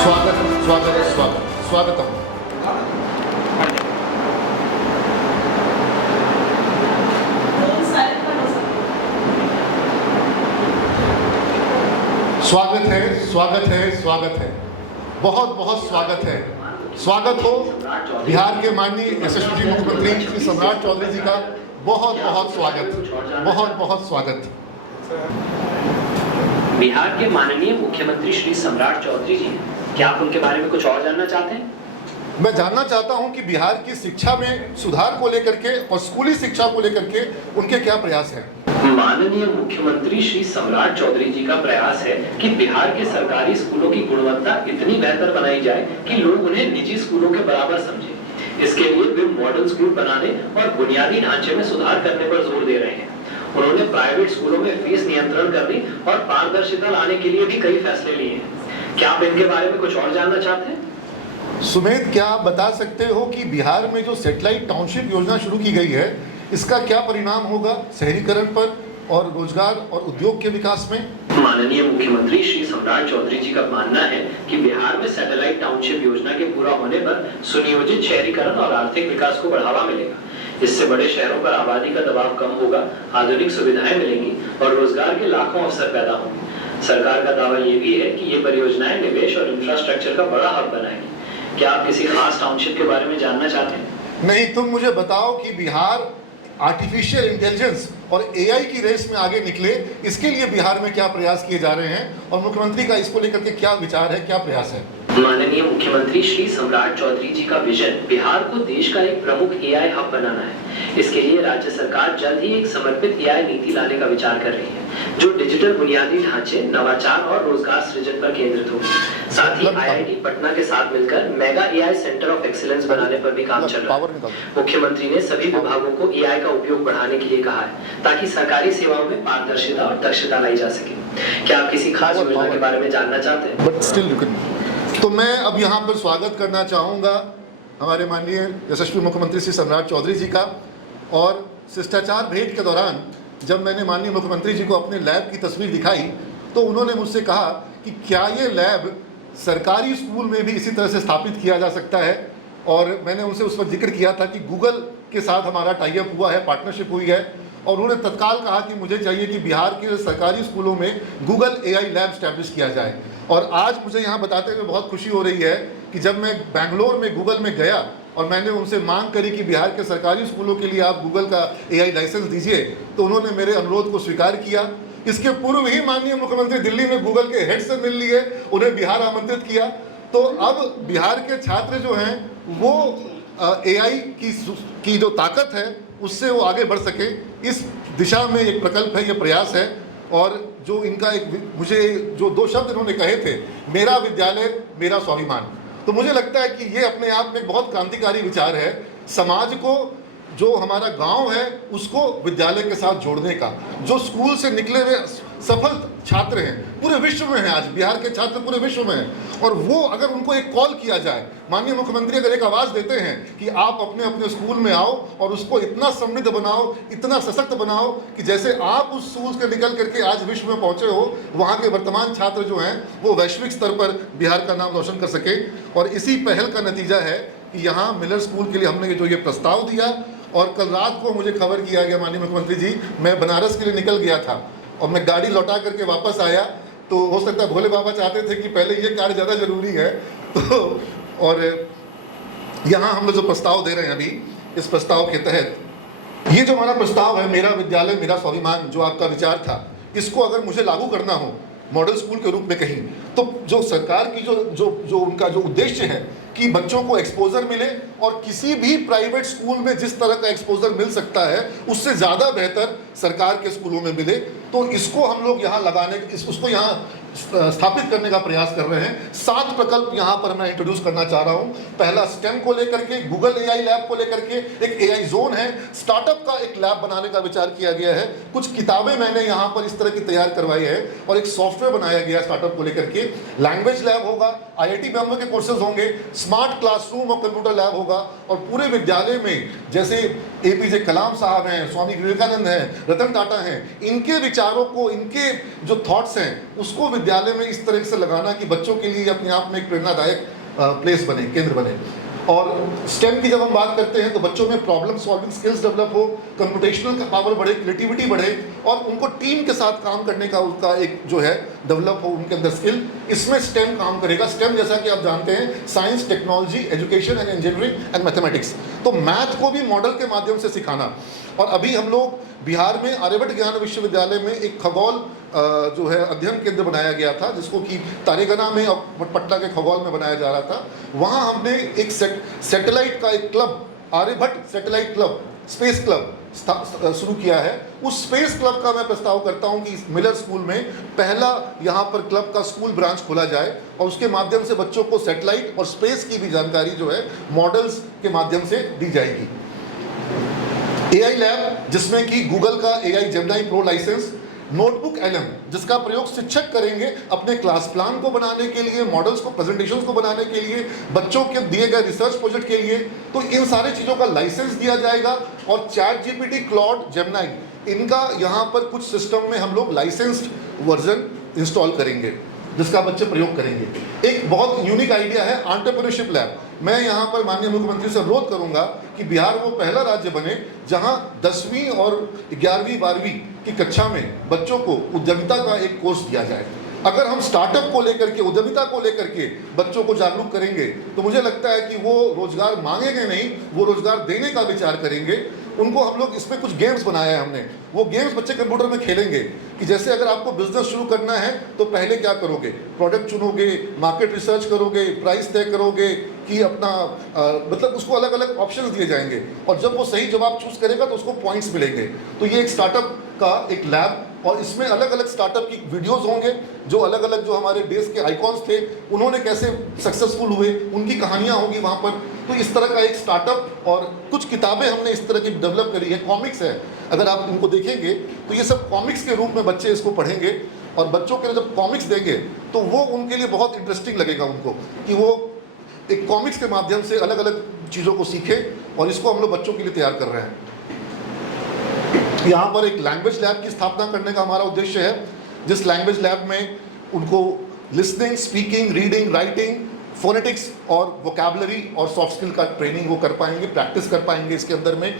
स्वागत स्वागत स्वागत स्वागतम। स्वागत है स्वागत है स्वागत है, बहुत बहुत स्वागत है। स्वागत हो बिहार के माननीय यशस्वी मुख्यमंत्री श्री सम्राट चौधरी जी का, बहुत बहुत स्वागत, बहुत बहुत स्वागत। बिहार के माननीय मुख्यमंत्री श्री सम्राट चौधरी जी, क्या आप उनके बारे में कुछ और जानना चाहते हैं? मैं जानना चाहता हूं कि बिहार की शिक्षा में सुधार को लेकर के और स्कूली शिक्षा को लेकर के उनके क्या प्रयास हैं? माननीय मुख्यमंत्री श्री सम्राट चौधरी जी का प्रयास है कि बिहार के सरकारी स्कूलों की गुणवत्ता इतनी बेहतर बनाई जाए कि लोग उन्हें निजी स्कूलों के बराबर समझें। इसके लिए वे मॉडल स्कूल बनाने और बुनियादी ढांचे में सुधार करने पर जोर दे रहे हैं। उन्होंने प्राइवेट स्कूलों में फीस नियंत्रण करने और पारदर्शिता लाने के लिए भी कई फैसले लिए हैं। क्या आप इनके बारे में कुछ और जानना चाहते हैं? सुमेध, क्या आप बता सकते हो कि बिहार में जो सैटेलाइट टाउनशिप योजना शुरू की गई है, इसका क्या परिणाम होगा शहरीकरण पर और रोजगार और उद्योग के विकास में? माननीय मुख्यमंत्री श्री सम्राट चौधरी जी का मानना है कि बिहार में सैटेलाइट टाउनशिप योजना के पूरा होने पर सुनियोजित शहरीकरण और आर्थिक विकास को बढ़ावा मिलेगा। इससे बड़े शहरों पर आबादी का दबाव कम होगा, आधुनिक सुविधाएं मिलेंगी और रोजगार के लाखों अवसर पैदा होंगे। सरकार का दावा ये भी है कि ये परियोजनाएं निवेश और इंफ्रास्ट्रक्चर का बड़ा हब बनाएंगी। क्या आप किसी खास टाउनशिप के बारे में जानना चाहते हैं? नहीं, तुम मुझे बताओ कि बिहार आर्टिफिशियल इंटेलिजेंस और एआई की रेस में आगे निकले, इसके लिए बिहार में क्या प्रयास किए जा रहे हैं और मुख्यमंत्री का इसको लेकर के क्या विचार है, क्या प्रयास है? माननीय मुख्यमंत्री श्री सम्राट चौधरी जी का विजन बिहार को देश का एक प्रमुख एआई हब बनाना है। इसके लिए राज्य सरकार जल्द ही एक समर्पित एआई नीति लाने का विचार कर रही है, जो डिजिटल बुनियादी ढांचे, नवाचार और रोजगार सृजन पर केंद्रित होगी। साथ ही आईआईटी पटना के साथ मिलकर mega AI centre of excellence बनाने पर भी काम चल रहा है। मुख्यमंत्री ने सभी विभागों को एआई का उपयोग बढ़ाने के लिए कहा है, ताकि सरकारी सेवाओं में पारदर्शिता और दक्षता लाई जा सके। क्या आप किसी खास योजना के बारे में जानना चाहते हैं? तो मैं अब यहाँ पर स्वागत करना चाहूँगा हमारे माननीय यशस्वी मुख्यमंत्री श्री सम्राट चौधरी जी का। और शिष्टाचार भेंट के दौरान जब मैंने माननीय मुख्यमंत्री जी को अपने लैब की तस्वीर दिखाई, तो उन्होंने मुझसे कहा कि क्या ये लैब सरकारी स्कूल में भी इसी तरह से स्थापित किया जा सकता है। और मैंने उनसे उस वक्त जिक्र किया था कि गूगल के साथ हमारा टाई अप हुआ है, पार्टनरशिप हुई है, और उन्होंने तत्काल कहा कि मुझे चाहिए कि बिहार के सरकारी स्कूलों में गूगल एआई लैब स्टैब्लिश किया जाए। और आज मुझे यहाँ बताते हुए बहुत खुशी हो रही है कि जब मैं बेंगलोर में गूगल में गया और मैंने उनसे मांग करी कि बिहार के सरकारी स्कूलों के लिए आप गूगल का एआई लाइसेंस दीजिए, तो उन्होंने मेरे अनुरोध को स्वीकार किया। इसके पूर्व ही माननीय मुख्यमंत्री दिल्ली में गूगल के हेड से मिल लिए, उन्हें बिहार आमंत्रित किया। तो अब बिहार के छात्र जो हैं वो एआई की जो ताकत है उससे वो आगे बढ़ सके, इस दिशा में एक प्रकल्प है, ये प्रयास है। और जो इनका एक मुझे जो दो शब्द इन्होंने कहे थे, मेरा विद्यालय मेरा स्वाभिमान, तो मुझे लगता है कि ये अपने आप में बहुत क्रांतिकारी विचार है। समाज को, जो हमारा गांव है उसको विद्यालय के साथ जोड़ने का, जो स्कूल से निकले हुए सफल छात्र हैं पूरे विश्व में हैं, आज बिहार के छात्र पूरे विश्व में हैं, और वो अगर उनको एक कॉल किया जाए, माननीय मुख्यमंत्री अगर एक आवाज़ देते हैं कि आप अपने अपने स्कूल में आओ और उसको इतना समृद्ध बनाओ, इतना सशक्त बनाओ कि जैसे आप उस स्कूल से निकल करके आज विश्व में पहुँचे हो, वहाँ के वर्तमान छात्र जो हैं वो वैश्विक स्तर पर बिहार का नाम रोशन कर सके। और इसी पहल का नतीजा है कि यहाँ मिलर स्कूल के लिए हमने जो ये प्रस्ताव दिया, और कल रात को मुझे खबर किया गया माननीय मुख्यमंत्री जी, मैं बनारस के लिए निकल गया था और मैं गाड़ी लौटा करके वापस आया, तो हो सकता है भोले बाबा चाहते थे कि पहले ये कार्य ज़्यादा जरूरी है। तो और यहाँ हम लोग जो प्रस्ताव दे रहे हैं अभी, इस प्रस्ताव के तहत ये जो हमारा प्रस्ताव है, मेरा विद्यालय मेरा स्वाभिमान, जो आपका विचार था, इसको अगर मुझे लागू करना हो मॉडल स्कूल के रूप में कहीं, तो जो सरकार की जो उनका जो उद्देश्य है कि बच्चों को एक्सपोजर मिले, और किसी भी प्राइवेट स्कूल में जिस तरह का एक्सपोजर मिल सकता है उससे ज़्यादा बेहतर सरकार के स्कूलों में मिले, तो इसको हम लोग यहाँ उसको यहाँ स्थापित करने का प्रयास कर रहे हैं। 7 प्रकल्प यहाँ पर मैं इंट्रोड्यूस करना चाह रहा हूँ। पहला स्टेम को लेकर के, गूगल एआई लैब को लेकर के एक एआई जोन है, स्टार्टअप का एक लैब बनाने का विचार किया गया है। कुछ किताबें मैंने यहाँ पर इस तरह की तैयार करवाई है और एक सॉफ्टवेयर बनाया गया स्टार्टअप को लेकर के। लैंग्वेज लैब होगा, आईआईटी बॉम्बे के कोर्सेज होंगे, स्मार्ट क्लासरूम और कंप्यूटर लैब होगा, और पूरे विद्यालय में जैसे एपीजे कलाम साहब हैं, स्वामी विवेकानंद हैं, रतन टाटा हैं, इनके विचारों को, इनके जो थॉट्स हैं उसको विद्यालय में इस तरह से लगाना कि बच्चों के लिए अपने आप में एक प्रेरणादायक प्लेस बने, केंद्र बने। और स्टेम की जब हम बात करते हैं तो बच्चों में प्रॉब्लम सॉल्विंग स्किल्स डेवलप हो, कंप्यूटेशनल का पावर बढ़े, क्रिएटिविटी बढ़े और उनको टीम के साथ काम करने का उनका एक जो है डेवलप हो उनके अंदर स्किल, इसमें स्टेम काम करेगा। स्टेम जैसा कि आप जानते हैं science, technology, education and engineering and mathematics, तो मैथ को भी मॉडल के माध्यम से सिखाना। और अभी हम लोग बिहार में आर्यभट्ट ज्ञान विश्वविद्यालय में एक खगोल जो है अध्ययन केंद्र बनाया गया था, जिसको कि तारेगना में और पटना के खगोल में बनाया जा रहा था। वहाँ हमने एक सैटेलाइट का एक club, Aryabhatta satellite club, space club शुरू किया है। उस स्पेस क्लब का मैं प्रस्ताव करता हूं कि मिलर स्कूल में पहला यहां पर क्लब का स्कूल ब्रांच खोला जाए और उसके माध्यम से बच्चों को सैटेलाइट और स्पेस की भी जानकारी जो है मॉडल्स के माध्यम से दी जाएगी। एआई लैब, जिसमें कि गूगल का AI Gemini Pro licence, notebook LM, जिसका प्रयोग शिक्षक करेंगे अपने क्लास प्लान को बनाने के लिए, मॉडल्स को, प्रेजेंटेशंस को बनाने के लिए, बच्चों के दिए गए रिसर्च प्रोजेक्ट के लिए। तो इन सारी चीज़ों का लाइसेंस दिया जाएगा। और चैट जीपीटी, क्लॉड, जेमिनी, इनका यहाँ पर कुछ सिस्टम में हम लोग लाइसेंस्ड वर्जन इंस्टॉल करेंगे जिसका बच्चे प्रयोग करेंगे। एक बहुत यूनिक आइडिया है एंटरप्रेन्योरशिप लैब। मैं यहाँ पर माननीय मुख्यमंत्री से अनुरोध करूंगा कि बिहार वो पहला राज्य बने जहाँ 10वीं और 11वीं 12वीं की कक्षा में बच्चों को उद्यमिता का एक कोर्स दिया जाए। अगर हम स्टार्टअप को लेकर के, उद्यमिता को लेकर के बच्चों को जागरूक करेंगे तो मुझे लगता है कि वो रोजगार मांगेंगे नहीं, वो रोजगार देने का विचार करेंगे। उनको हम लोग इसमें कुछ गेम्स बनाया है हमने, वो गेम्स बच्चे कंप्यूटर में खेलेंगे कि जैसे अगर आपको बिजनेस शुरू करना है तो पहले क्या करोगे, प्रोडक्ट चुनोगे, मार्केट रिसर्च करोगे, प्राइस तय करोगे कि अपना मतलब उसको अलग अलग ऑप्शंस दिए जाएंगे और जब वो सही जवाब चूज करेगा तो उसको पॉइंट्स मिलेंगे। तो ये एक स्टार्टअप का एक लैब, और इसमें अलग अलग स्टार्टअप की वीडियोस होंगे जो अलग अलग जो हमारे देश के आइकॉन्स थे उन्होंने कैसे सक्सेसफुल हुए, उनकी कहानियां होगी वहाँ पर। तो इस तरह का एक स्टार्टअप, और कुछ किताबें हमने इस तरह की डेवलप करी है, कॉमिक्स है, अगर आप इनको देखेंगे तो ये सब कॉमिक्स के रूप में बच्चे इसको पढ़ेंगे। और बच्चों के जब कॉमिक्स देंगे तो वो उनके लिए बहुत इंटरेस्टिंग लगेगा उनको कि वो एक कॉमिक्स के माध्यम से अलग अलग चीज़ों को सीखें, और इसको हम लोग बच्चों के लिए तैयार कर रहे हैं। यहाँ पर एक लैंग्वेज लैब की स्थापना करने का हमारा उद्देश्य है, जिस लैंग्वेज लैब में उनको listening, speaking, reading, writing, phonetics और वोकैबुलरी और सॉफ्ट स्किल का ट्रेनिंग वो कर पाएंगे, प्रैक्टिस कर पाएंगे इसके अंदर में।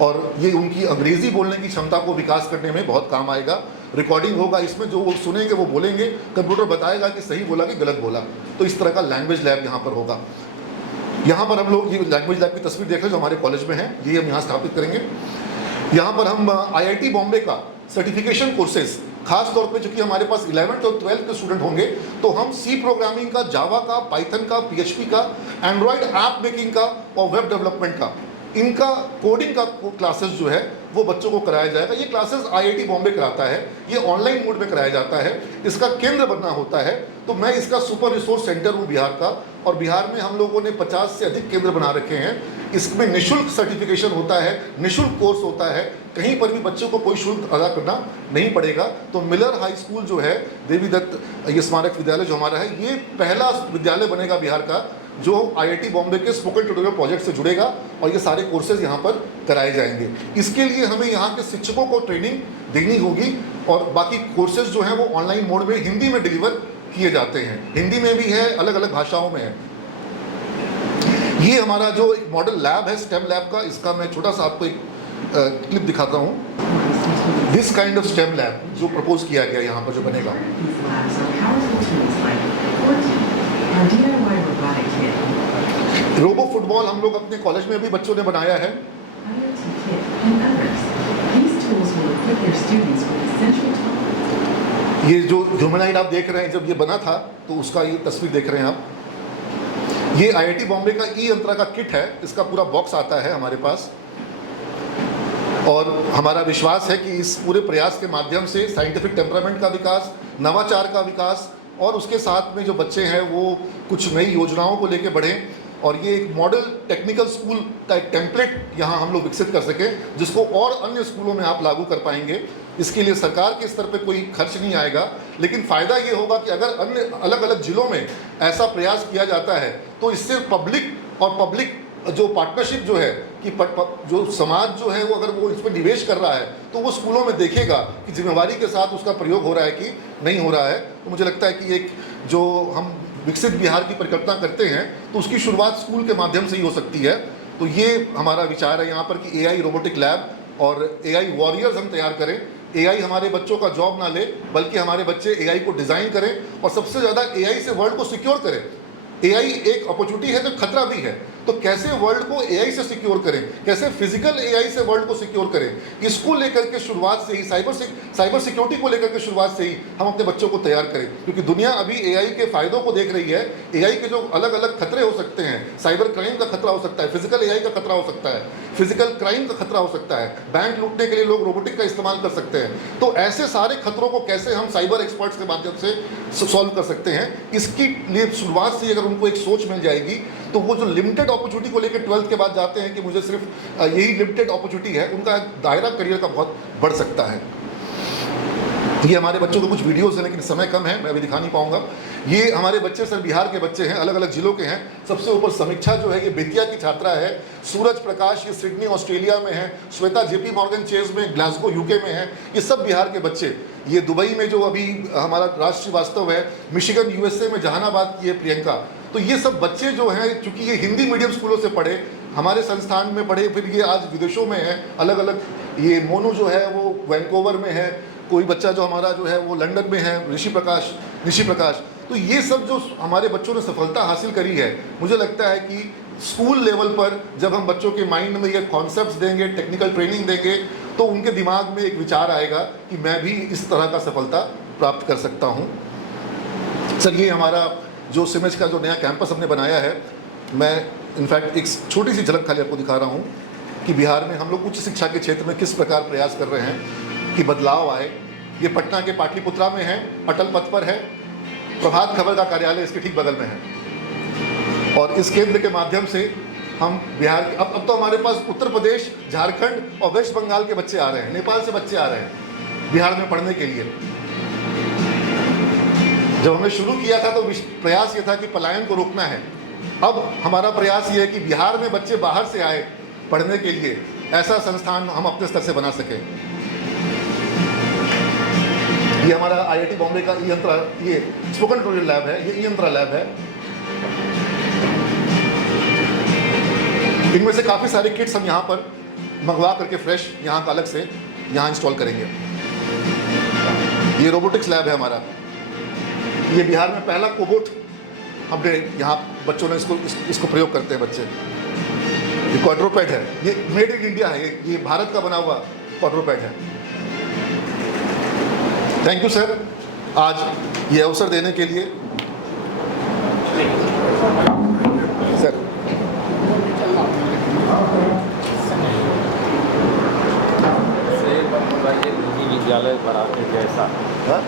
और ये उनकी अंग्रेजी बोलने की क्षमता को विकास करने में बहुत काम आएगा। रिकॉर्डिंग होगा इसमें, जो वो सुनेंगे वो बोलेंगे, कंप्यूटर बताएगा कि सही बोला कि गलत बोला। तो इस तरह का लैंग्वेज लैब यहाँ पर होगा। यहाँ पर हम लोग ये लैंग्वेज लैब की तस्वीर देख रहे हैं जो हमारे कॉलेज में है, ये हम यहाँ स्थापित करेंगे। यहाँ पर हम IIT बॉम्बे का सर्टिफिकेशन कोर्सेज, खास तौर पे चूंकि हमारे पास 11th और 12th के स्टूडेंट होंगे तो हम सी प्रोग्रामिंग का, जावा का, पाइथन का, PHP का, एंड्रॉयड ऐप मेकिंग का और वेब डेवलपमेंट का, इनका कोडिंग का क्लासेस जो है वो बच्चों को कराया जाएगा। ये क्लासेस IIT बॉम्बे कराता है, ये ऑनलाइन मोड में कराया जाता है, इसका केंद्र बनना होता है। तो मैं इसका सुपर रिसोर्स सेंटर हूँ बिहार का, और बिहार में हम लोगों ने 50 से अधिक केंद्र बना रखे हैं। इसमें निःशुल्क सर्टिफिकेशन होता है, निःशुल्क कोर्स होता है, कहीं पर भी बच्चों को कोई शुल्क अदा करना नहीं पड़ेगा। तो मिलर हाई स्कूल जो है, देवी दत्त ये स्मारक विद्यालय जो हमारा है, ये पहला विद्यालय बनेगा बिहार का जो IIT बॉम्बे के स्पोकन ट्यूटोरियल प्रोजेक्ट से जुड़ेगा, और ये सारे कोर्सेज यहाँ पर कराए जाएंगे। इसके लिए हमें यहाँ के शिक्षकों को ट्रेनिंग देनी होगी, और बाकी कोर्सेज जो हैं वो ऑनलाइन मोड में हिंदी में डिलीवर किए जाते हैं, हिंदी में भी है, अलग अलग भाषाओं में है। ये हमारा जो एक मॉडल लैब है स्टेम लैब का, इसका मैं छोटा सा आपको एक क्लिप दिखाता हूँ। This kind of stem lab जो प्रपोज किया गया यहाँ पर जो बनेगा। रोबो फुटबॉल हम लोग अपने कॉलेज में भी बच्चों ने बनाया है। ये जो ह्यूमनाइड आप देख रहे हैं, जब ये बना था तो उसका ये तस्वीर देख रहे हैं आप। ये IIT बॉम्बे का यंत्रा का किट है, इसका पूरा बॉक्स आता है हमारे पास, और हमारा विश्वास है कि इस पूरे प्रयास के माध्यम से साइंटिफिक टेम्परामेंट का विकास, नवाचार का विकास, और उसके साथ में जो बच्चे हैं वो कुछ नई योजनाओं को लेके बढ़ें, और ये एक मॉडल टेक्निकल स्कूल का एक टेम्पलेट यहाँ हम लोग विकसित कर सकें जिसको और अन्य स्कूलों में आप लागू कर पाएंगे। इसके लिए सरकार के स्तर पे कोई खर्च नहीं आएगा, लेकिन फ़ायदा ये होगा कि अगर अन्य अलग अलग जिलों में ऐसा प्रयास किया जाता है तो इससे पब्लिक और पब्लिक जो पार्टनरशिप जो है कि जो समाज जो है वो अगर वो इसमें निवेश कर रहा है तो वो स्कूलों में देखेगा कि जिम्मेवारी के साथ उसका प्रयोग हो रहा है कि नहीं हो रहा है। तो मुझे लगता है कि एक जो हम विकसित बिहार की परिकल्पना करते हैं तो उसकी शुरुआत स्कूल के माध्यम से ही हो सकती है। तो ये हमारा विचार है यहाँ पर कि AI रोबोटिक लैब और AI वॉरियर्स हम तैयार करें। AI हमारे बच्चों का जॉब ना ले, बल्कि हमारे बच्चे AI को डिज़ाइन करें और सबसे ज़्यादा AI से वर्ल्ड को सिक्योर करें। AI एक अपॉर्चुनिटी है तो खतरा भी है, तो कैसे वर्ल्ड को AI से सिक्योर करें, कैसे फिजिकल AI से वर्ल्ड को सिक्योर करें, इसको लेकर के शुरुआत से ही साइबर सिक्योरिटी को लेकर के शुरुआत से ही हम अपने बच्चों को तैयार करें। क्योंकि दुनिया अभी AI के फायदों को देख रही है। AI के जो अलग अलग खतरे हो सकते हैं, साइबर क्राइम का खतरा हो सकता है, फिजिकल AI का खतरा हो सकता है, फिजिकल क्राइम का खतरा हो सकता है, बैंक लूटने के लिए लोग रोबोटिक का इस्तेमाल कर सकते हैं। तो ऐसे सारे खतरों को कैसे हम साइबर एक्सपर्ट्स के माध्यम से सॉल्व कर सकते हैं, इसकी लिए शुरुआत से अगर उनको एक सोच मिल जाएगी तो वो जो लिमिटेड अपॉर्चुनिटी को लेकर 12th के बाद जाते हैं कि मुझे सिर्फ यही लिमिटेड अपॉर्चुनिटी है, उनका दायरा करियर का बहुत बढ़ सकता है। ये हमारे बच्चों के कुछ वीडियोस हैं, लेकिन समय कम है, मैं अभी दिखा नहीं पाऊंगा। ये हमारे बच्चे सर बिहार के बच्चे हैं, अलग अलग जिलों के हैं। सबसे ऊपर समीक्षा जो है ये बेतिया की छात्रा है, सूरज प्रकाश ये सिडनी ऑस्ट्रेलिया में है, श्वेता JP मॉर्गन चेज में ग्लासगो UK में है। ये सब बिहार के बच्चे। ये दुबई में जो अभी हमारा राज श्रीवास्तव है, मिशिगन USA में जहानाबाद की है प्रियंका। तो ये सब बच्चे जो हैं, चूँकि ये हिंदी मीडियम स्कूलों से पढ़े, हमारे संस्थान में पढ़े, फिर ये आज विदेशों में है अलग अलग। ये मोनू जो है वो वैंकूवर में है, कोई बच्चा जो हमारा जो है वो लंदन में है, निशी प्रकाश। तो ये सब जो हमारे बच्चों ने सफलता हासिल करी है, मुझे लगता है कि स्कूल लेवल पर जब हम बच्चों के माइंड में ये कॉन्सेप्ट्स देंगे, टेक्निकल ट्रेनिंग देंगे, तो उनके दिमाग में एक विचार आएगा कि मैं भी इस तरह का सफलता प्राप्त कर सकता हूँ। सर ये हमारा जो सिमेज का जो नया कैंपस हमने बनाया है, मैं इनफैक्ट एक छोटी सी झलक खाली आपको दिखा रहा हूँ कि बिहार में हम लोग उच्च शिक्षा के क्षेत्र में किस प्रकार प्रयास कर रहे हैं कि बदलाव आए। ये पटना के पाटलिपुत्रा में है, अटल पथ पर है, प्रभात खबर का कार्यालय इसके ठीक बगल में है। और इस केंद्र के माध्यम से हम बिहार के अब तो हमारे पास उत्तर प्रदेश, झारखंड और वेस्ट बंगाल के बच्चे आ रहे हैं, नेपाल से बच्चे आ रहे हैं बिहार में पढ़ने के लिए। जब हमने शुरू किया था तो प्रयास ये था कि पलायन को रोकना है। अब हमारा प्रयास ये है कि बिहार में बच्चे बाहर से आए पढ़ने के लिए, ऐसा संस्थान हम अपने स्तर से बना सकें। ये हमारा IIT बॉम्बे का ये स्पोकन ट्यूटोरियल लैब है, ये यंत्रा लैब है। इनमें से काफ़ी सारे किट्स हम यहाँ पर मंगवा करके फ्रेश यहाँ का अलग से यहाँ इंस्टॉल करेंगे। ये रोबोटिक्स लैब है हमारा। ये बिहार में पहला कोबोट हमने यहाँ बच्चों ने इसको प्रयोग करते हैं बच्चे। ये क्वाड्रोपेड है, ये मेड इन इंडिया है, ये भारत का बना हुआ क्वाड्रोपेड है। थैंक यू सर, आज ये अवसर देने के लिए। सर विद्यालय बनाते जैसा हाँ?